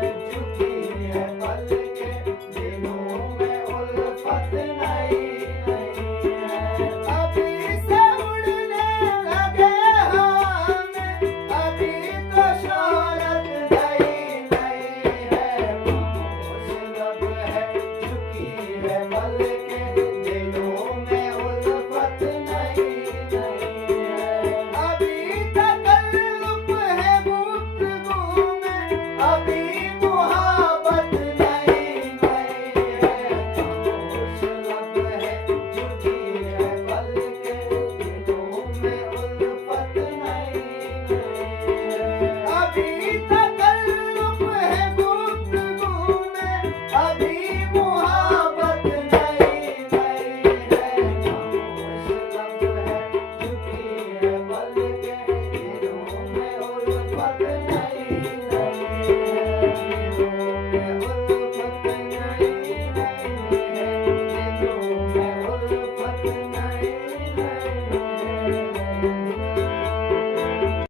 झुकी है पल के दिलों में उल्फत नहीं नहीं है। अभी से उड़ने लगे हम, अभी तो शोहरत नहीं नहीं है। खामोश लब है झुकी है पल के दिलों में उल्फत नहीं नहीं है। अभी तकल्लुफ़ है गुफ्तगू में, अभी मुहाबत नहीं नहीं है। खामोश लब है झुकी है पल के दिलों में उल्फत नहीं नहीं है। अभी तकल्लुफ़ है गुफ्तगू में, अभी मुहाबत नहीं नहीं है। खामोश लब है झुकी है पल के दिलों में उल्फत नहीं नहीं है।